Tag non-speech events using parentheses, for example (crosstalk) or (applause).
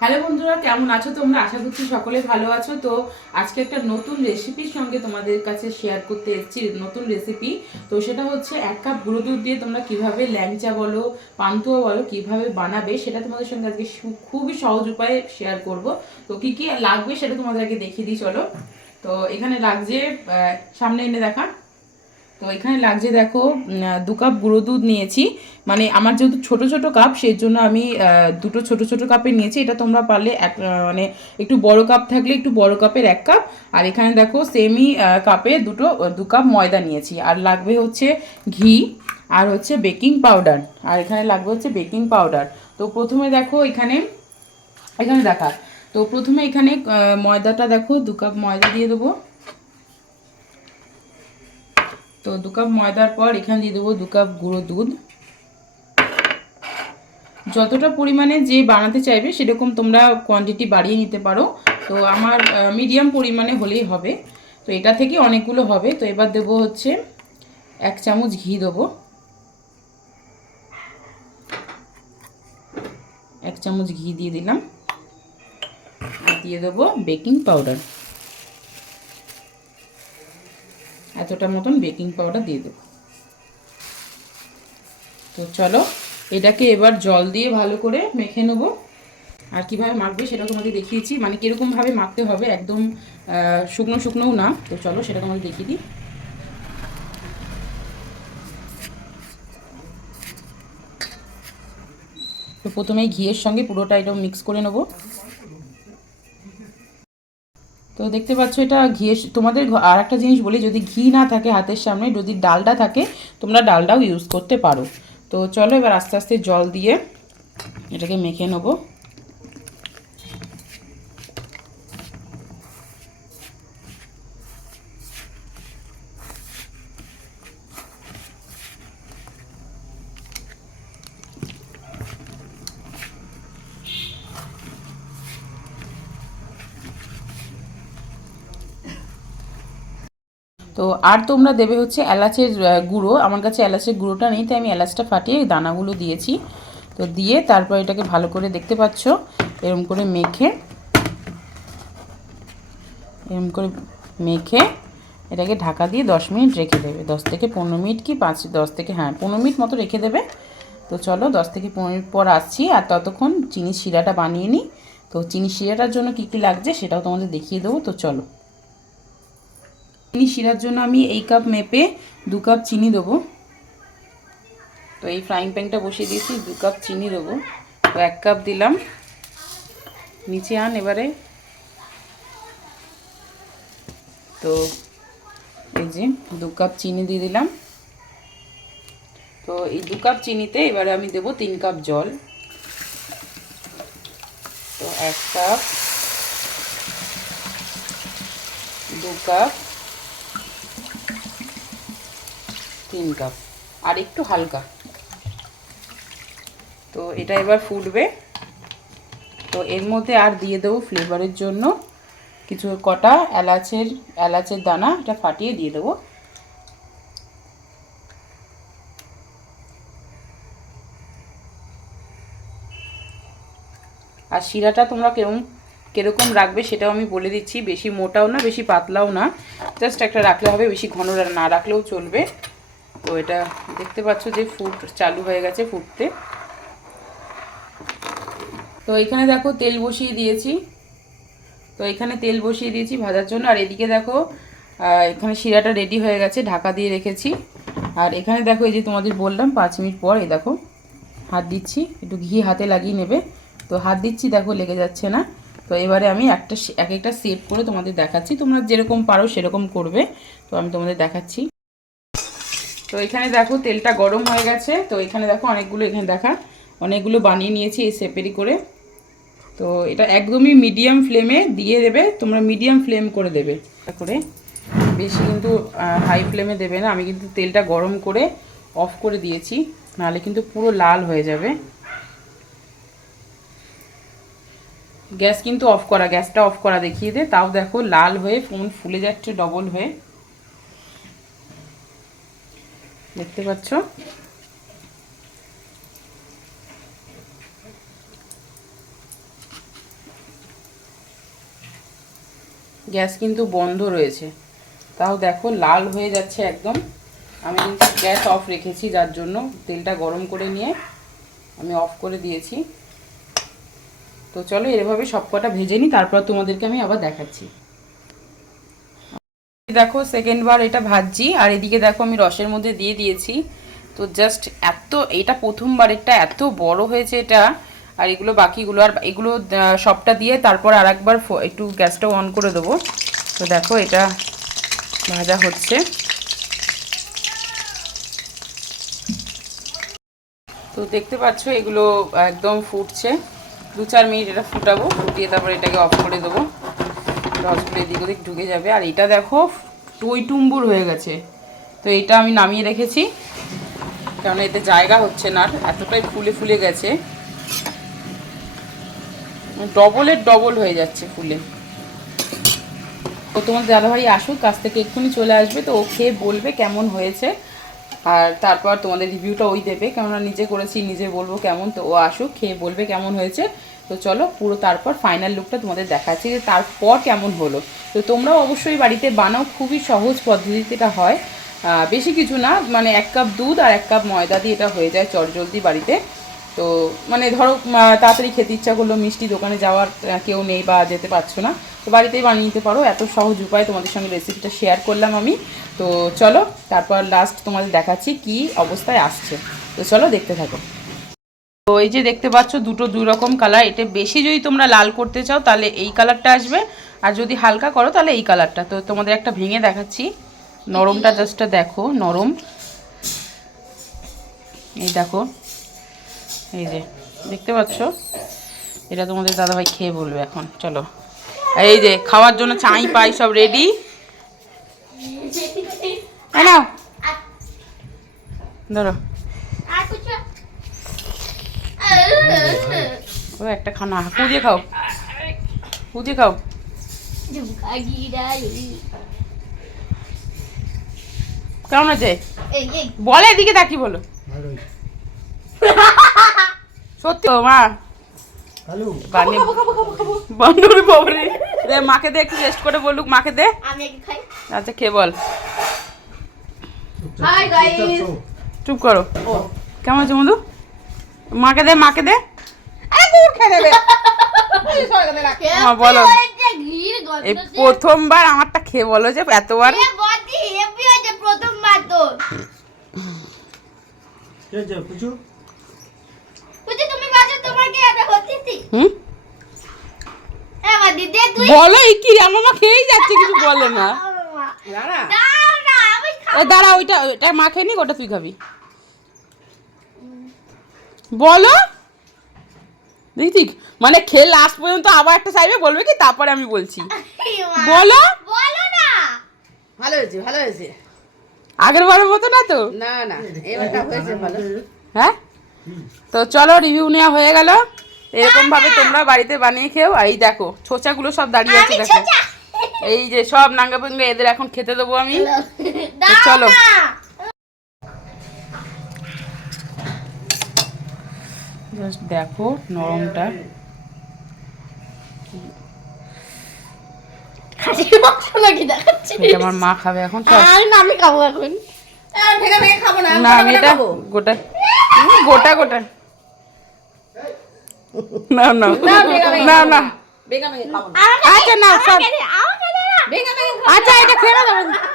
Hello বন্ধুরা, কেমন আছো তোমরা? আশা করছি সকলে ভালো আছো। তো আজকে একটা নতুন রেসিপির সঙ্গে তোমাদের কাছে শেয়ার করতে এসেছি, নতুন রেসিপি তো সেটা হচ্ছে এক কাপ গুঁড়ো দুধ দিয়ে তোমরা কীভাবে ল্যাংচা বলো, পান্তুয়া বলো, কীভাবে বানাবে, সেটা তোমাদের সঙ্গে আজকে খুবই সহজ উপায়ে শেয়ার করব। তো কি কি লাগবে সেটা তোমাদের আগে দেখিয়ে দিই, চলো। তো এখানে লাগছে সামনে এনে দেখা। তো এখানে লাগছে, দেখো দু কাপ গুঁড়ো দুধ নিয়েছি। মানে আমার যেহেতু ছোট ছোট কাপ সেই জন্য আমি দুটো ছোট ছোট কাপে নিয়েছি। এটা তোমরা পারলে এক মানে একটু বড় কাপ থাকলে একটু বড় কাপের এক কাপ। আর এখানে দেখো সেমি কাপে দুটো দু কাপ ময়দা নিয়েছি। আর লাগবে হচ্ছে ঘি, আর হচ্ছে বেকিং পাউডার আর এখানে লাগবে হচ্ছে বেকিং পাউডার তো প্রথমে দেখো এখানে এখানে দেখা। তো প্রথমে এখানে ময়দাটা দেখো, দু কাপ ময়দা দিয়ে দেবো। তো দু কাপ ময়দার পর এখানে দিয়ে দেবো দু কাপ গুঁড়ো দুধ। যতটা পরিমাণে যে বানাতে চাইবে সেরকম তোমরা কোয়ান্টিটি বাড়িয়ে নিতে পারো। তো আমার মিডিয়াম পরিমাণে হলেই হবে। তো এটা থেকে অনেকগুলো হবে। তো এবার দেবো হচ্ছে এক চামচ ঘি দেবো। এক চামচ ঘি দিয়ে দিলাম। দিয়ে দেবো বেকিং পাউডার এতটা মতন বেকিং পাউডার দিয়ে দেবো। তো চলো, এটাকে এবার জল দিয়ে ভালো করে মেখে নেব। আর কীভাবে মাখবে সেটা তোমাদের দেখিয়েছি মানে কীরকমভাবে মাখতে হবে একদম শুকনো শুকনোও না। তো চলো সেটা তোমাদের দেখিয়ে দিই। তো প্রথমে ঘিয়ের সঙ্গে পুরোটা এটা মিক্স করে নেব। তো দেখতে পাচ্ছ এটা ঘিয়ে তোমাদের আর একটা জিনিস বলি, যদি ঘি না থাকে হাতের সামনে, যদি ডালটা থাকে, তোমরা ডালটাও ইউজ করতে পারো। তো চলো এবার আস্তে আস্তে জল দিয়ে এটাকে মেখে নেব। তো আর তোমরা দেবে হচ্ছে এলাচের গুঁড়ো। আমার কাছে এলাচের গুঁড়োটা নেই, তাই আমি এলাচটা ফাটিয়ে দানাগুলো দিয়েছি। তো দিয়ে তারপর এটাকে ভালো করে দেখতে পাচ্ছ, এরম করে মেখে, এরম করে মেখে এটাকে ঢাকা দিয়ে দশ মিনিট রেখে দেবে। দশ থেকে পনেরো মিনিট কি পাঁচ, দশ থেকে হ্যাঁ পনেরো মিনিট মতো রেখে দেবে। তো চলো দশ থেকে পনেরো মিনিট পর আসছি আর ততক্ষণ চিনির শিরাটা বানিয়ে নিই। তো চিনি শিরাটার জন্য কী কী লাগছে সেটাও তোমাদের দেখিয়ে দেবো। তো চলো। চিনি শিরার জন্য আমি এই কাপ মেপে দু কাপ চিনি দেবো। তো এই ফ্রাইং প্যানটা বসিয়ে দিয়েছি, দু কাপ চিনি দেবো। তো এক কাপ দিলাম। নিচে আন এবারে। তো এই যে দু কাপ চিনি দিয়ে দিলাম। তো এই দু কাপ চিনিতে এবারে আমি দেবো তিন কাপ জল। তো এক কাপ, দু কাপ। তিন কাপ, আর একটু হালকা। তো এটা এবার ফুটবে। তো এর মধ্যে আর দিয়ে দেবো ফ্লেভারের জন্য কিছু কটা এলাচের এলাচের দানা, এটা ফাটিয়ে দিয়ে দেবো। আর শিরাটা তোমরা কেরম কীরকম রাখবে সেটাও আমি বলে দিচ্ছি। বেশি মোটাও না, বেশি পাতলাও না। জাস্ট একটা রাখলে হবে, বেশি ঘন না রাখলেও চলবে। তো এটা দেখতে পাচ্ছ যে ফুট চালু হয়ে গেছে ফুটতে। তো এখানে দেখো তেল বসিয়ে দিয়েছি। তো এখানে তেল বসিয়ে দিয়েছি ভাজার জন্য। আর এদিকে দেখো এখানে শিরাটা রেডি হয়ে গেছে, ঢাকা দিয়ে রেখেছি। আর এখানে দেখো এই যে তোমাদের বললাম, পাঁচ মিনিট পর এই দেখো, হাত দিচ্ছি। একটু ঘি হাতে লাগিয়ে নেবে। তো হাত দিচ্ছি, দেখো লেগে যাচ্ছে না। তো এবারে আমি একটা এক একটা সেট করে তোমাদের দেখাচ্ছি। তোমরা যেরকম পারো সেরকম করবে। তো আমি তোমাদের দেখাচ্ছি। তো এখানে দেখো তেলটা গরম হয়ে গেছে। তো এখানে দেখো অনেকগুলো, এখানে দেখা, অনেকগুলো বানিয়ে নিয়েছি এই সেপেরি করে। তো এটা একদমই মিডিয়াম ফ্লেমে দিয়ে দেবে, তোমরা মিডিয়াম ফ্লেম করে দেবে। করে বেশি কিন্তু হাই ফ্লেমে দেবে না। আমি কিন্তু তেলটা গরম করে অফ করে দিয়েছি, নাহলে কিন্তু পুরো লাল হয়ে যাবে। গ্যাস কিন্তু অফ করা, গ্যাসটা অফ করা দেখিয়ে দে। তাও দেখো লাল হয়ে, ফোন ফুলে যাচ্ছে ডবল হয়ে। দেখতে পাচ্ছ? গ্যাস কিন্তু বন্ধ রয়েছে। তাও দেখো লাল হয়ে যাচ্ছে একদম। আমি কিন্তু গ্যাস অফ রেখেছি, যার জন্য তেলটা গরম করে নিয়ে আমি অফ করে দিয়েছি। তো চলো এভাবে সব কটা ভেজে নিই, তারপর তোমাদেরকে আমি আবার দেখাচ্ছি। দেখো সেকেন্ড বার এটা ভাজছি, আর এদিকে দেখো আমি রসের মধ্যে দিয়ে দিয়েছি। তো জাস্ট এত, এটা প্রথমবার এটা এত বড় হয়েছে এটা। আর এগুলো বাকিগুলো, আর এগুলো সবটা দিয়ে তারপর আর একবার একটু গ্যাসটা অন করে দেবো। তো দেখো, এটা ভাজা হচ্ছে। তো দেখতে পাচ্ছ, এগুলো একদম ফুটছে। দু চার মিনিট এটা ফুটাবো, ফুটিয়ে তারপর এটাকে অফ করে দেবো। রসগুলো এদিক ওদিক ঢুকে যাবে। আর এটা দেখো, টই টুম্বুর হয়ে গেছে। তো এটা আমি নামিয়ে রেখেছি। কারণ এতে জায়গা হচ্ছে না আর এতটাই ফুলে ফুলে গেছে। ডবলের ডবল হয়ে যাচ্ছে ফুলে। তো তোমার দাদাভাই আসুক কাছ থেকে এক্ষুনি চলে আসবে, তো ও খেয়ে বলবে কেমন হয়েছে। আর তারপর তোমাদের রিভিউটা ওই দেবে। কেননা নিজে করেছি, নিজে বলব কেমন, তো ও আসুক, খেয়ে বলবে কেমন হয়েছে। তো চলো পুরো তারপর ফাইনাল লুকটা তোমাদের দেখাচ্ছি যে তারপর কেমন হলো। তো তোমরাও অবশ্যই বাড়িতে বানাও, খুবই সহজ পদ্ধতিতে এটা হয় বেশি কিছু না মানে এক কাপ দুধ আর এক কাপ ময়দা দিয়ে এটা হয়ে যায় চটজলদি বাড়িতে। তো মানে ধরো তাড়াতাড়ি খেতে ইচ্ছা করল, মিষ্টি দোকানে যাওয়ার কেউ নেই বা যেতে পারছ না, তো বাড়িতেই বানিয়ে নিতে পারো। এত সহজ উপায় তোমাদের সঙ্গে রেসিপিটা শেয়ার করলাম আমি। তো চলো, তারপর লাস্ট তোমাদের দেখাচ্ছি কি অবস্থায় আসছে। তো চলো, দেখতে থাকো। তো এই যে দেখতে পাচ্ছ দুটো দুই রকম কালার এটা বেশি যদি তোমরা লাল করতে চাও তাহলে এই কালারটা আসবে। আর যদি হালকা করো তাহলে এই কালারটা তো তোমাদের একটা ভেঙে দেখাচ্ছি। নরমটা জাস্টটা দেখো নরম। এই দেখো। এই যে দেখতে পাচ্ছ? এটা তোমাদের দাদাভাই খেয়ে বলবে এখন। চলো। এই যে খাওয়ার জন্য চাই পাই সব রেডি (laughs) ধরো। ও একটা খানা হু খাও। হু খাও। কেমন আছে বলে এদিকে তাকি বলো। সত্যি মা। বাবরে। মাকে দে একটু টেস্ট করে বলুক মাকে দে। আচ্ছা খেয়ে বল। চুপ, চুপ। চুপ করো। কেমন আছে বন্ধু? মাকে দে মাকে দে। খেয়ে দেবে মা, বলো। এই প্রথমবার আমারটা খেয়ে বলো যে এতবার। বডি হেভি হয়েছে প্রথমবার তো কে যে পুচু? বুঝি তুমি বাজে তোমার কি এটা হচ্ছে হুম? এবার দিদি তুই বলো কি আমার মা খেয়েই যাচ্ছে কিছু বলে না। দাও না আমি ও দাঁড়া ওইটা ওইটা মা খেয়ে নিক ওটা তুই খাবি। বলো। দেখছি মানে খেয়ে লাস্ট পর্যন্ত আবার একটা চাইবে বলবে কি তারপরে আমি বলছি। বলো? বলো না ভালো হয়েছে ভালো হয়েছে। আগের বারের মতো না তো? না না এবারটা হয়েছে ভালো। হ্যাঁ? তো চলো রিভিউ নেওয়া হয়ে গেল। এরকম ভাবে তোমরা বাড়িতে বানিয়ে খেও। আর এই দেখো ছোচাগুলো সব দাঁড়িয়ে আছে দেখো। এই যে সব নাঙ্গা ভেঙ্গা এদের এখন খেতে দেবো আমি। চলো। না জাস্ট দেখো নরমটা। এটা আমার মা খাবে এখন আমি খাব এখন। না না আমি এটা গোটা গোটা গোটা না না। না না আচ্ছা না আচ্ছা এটা নাও